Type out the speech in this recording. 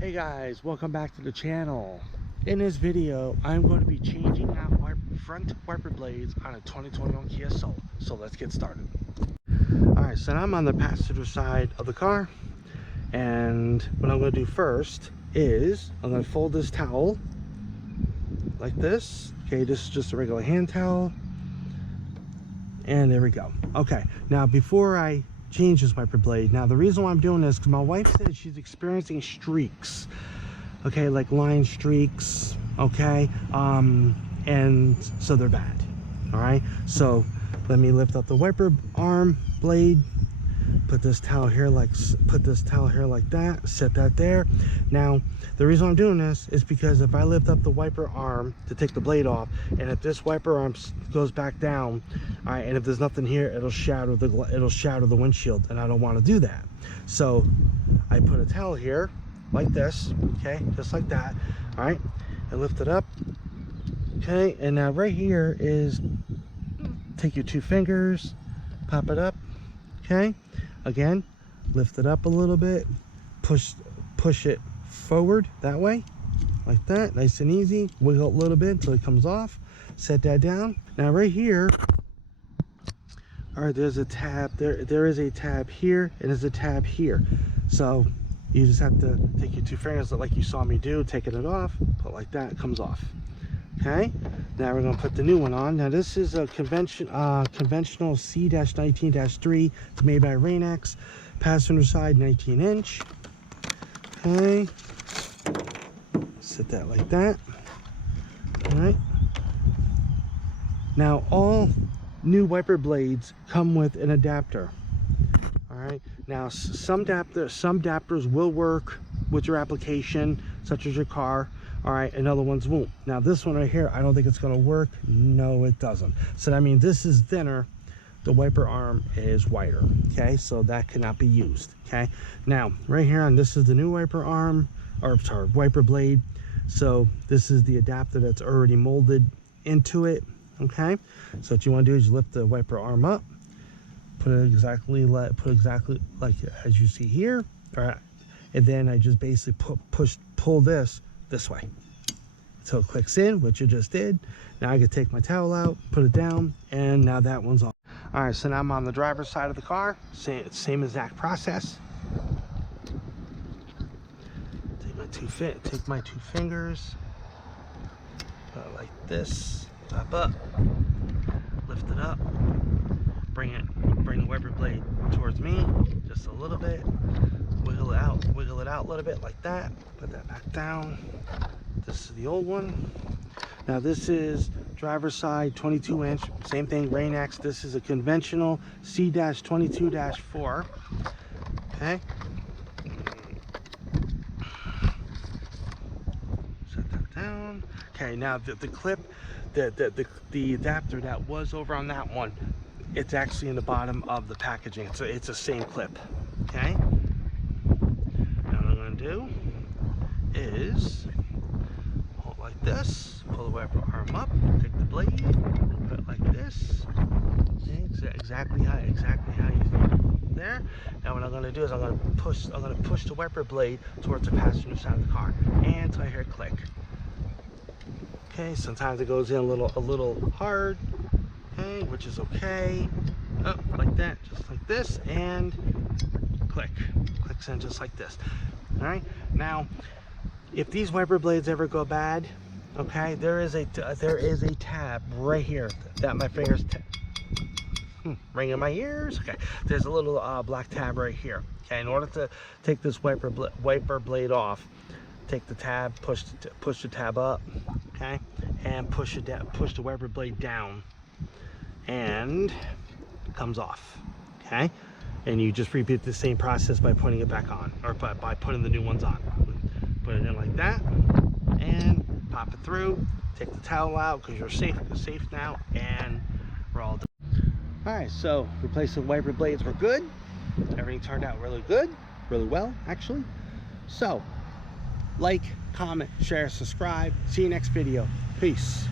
Hey guys, welcome back to the channel. In this video, I'm going to be changing out front wiper blades on a 2021 Kia Soul. So let's get started. Alright, so now I'm on the passenger side of the car. And what I'm going to do first is I'm going to fold this towel like this. Okay, this is just a regular hand towel. And there we go. Okay, now before I change this wiper blade, now the reason why I'm doing this is because my wife said she's experiencing streaks, okay, like line streaks, okay, and so they're bad. All right, so let me lift up the wiper arm blade, put this towel here like that, set that there. Now the reason I'm doing this is because if I lift up the wiper arm to take the blade off, and if this wiper arm goes back down, all right, and if there's nothing here, it'll shatter the windshield, and I don't want to do that. So I put a towel here like this, okay, just like that. All right, and lift it up, okay, and now right here is, take your two fingers, pop it up, okay, again, lift it up a little bit, push it forward that way, like that, nice and easy. Wiggle it a little bit until it comes off. Set that down. Now right here, all right, there's a tab there is a tab here, and there's a tab here. So you just have to take your two fingers like you saw me do, taking it off, put it like that, it comes off. Okay, now we're going to put the new one on. Now this is a conventional C-19-3. It's made by Rain-X, passenger side 19-inch. Okay, set that like that. All right, now all new wiper blades come with an adapter. All right, now some adapters will work with your application, such as your car, all right, and other ones won't. Now this one right here, I don't think it's going to work. No, it doesn't. So that means this is thinner, the wiper arm is wider, okay, so that cannot be used. Okay, now right here on this is the new wiper arm, or sorry, wiper blade. So this is the adapter that's already molded into it. Okay, so what you want to do is you lift the wiper arm up, put it exactly like as you see here, all right, and then I just basically pull this way so it clicks in, which you just did. Now I can take my towel out, put it down, and now that one's off. All right, so now I'm on the driver's side of the car. Same exact process. Take my two fingers, put it like this, up, lift it up, bring the wiper blade towards me just a little bit, wiggle it out a little bit like that, put that back down. This is the old one. Now this is driver's side 22-inch, same thing, Rain-X. This is a conventional C-22-4. Okay, set that down. Okay, now the clip, the adapter that was over on that one, it's actually in the bottom of the packaging. It's the same clip. Okay, now what I'm going to do is hold it like this, pull the wiper arm up, take the blade, put it like this. Okay, exactly how you there. Now what I'm going to do is I'm going to push the wiper blade towards the passenger side of the car, and until I hear it click. Okay, sometimes it goes in a little hard, okay, which is okay. Oh, like that, just like this, and clicks in just like this. All right, now if these wiper blades ever go bad, okay, there is a tab right here that my fingers ringing my ears. Okay, there's a little black tab right here. Okay, in order to take this wiper blade off, take the tab, push the tab up, okay, and push the wiper blade down, and it comes off. Okay, and you just repeat the same process by putting it back on, or by putting the new ones on. Put it in like that, and pop it through. Take the towel out because you're safe now, and we're all done. All right, so replacing wiper blades were good. Everything turned out really good, really well actually. So like, comment, share, subscribe. See you next video. Peace.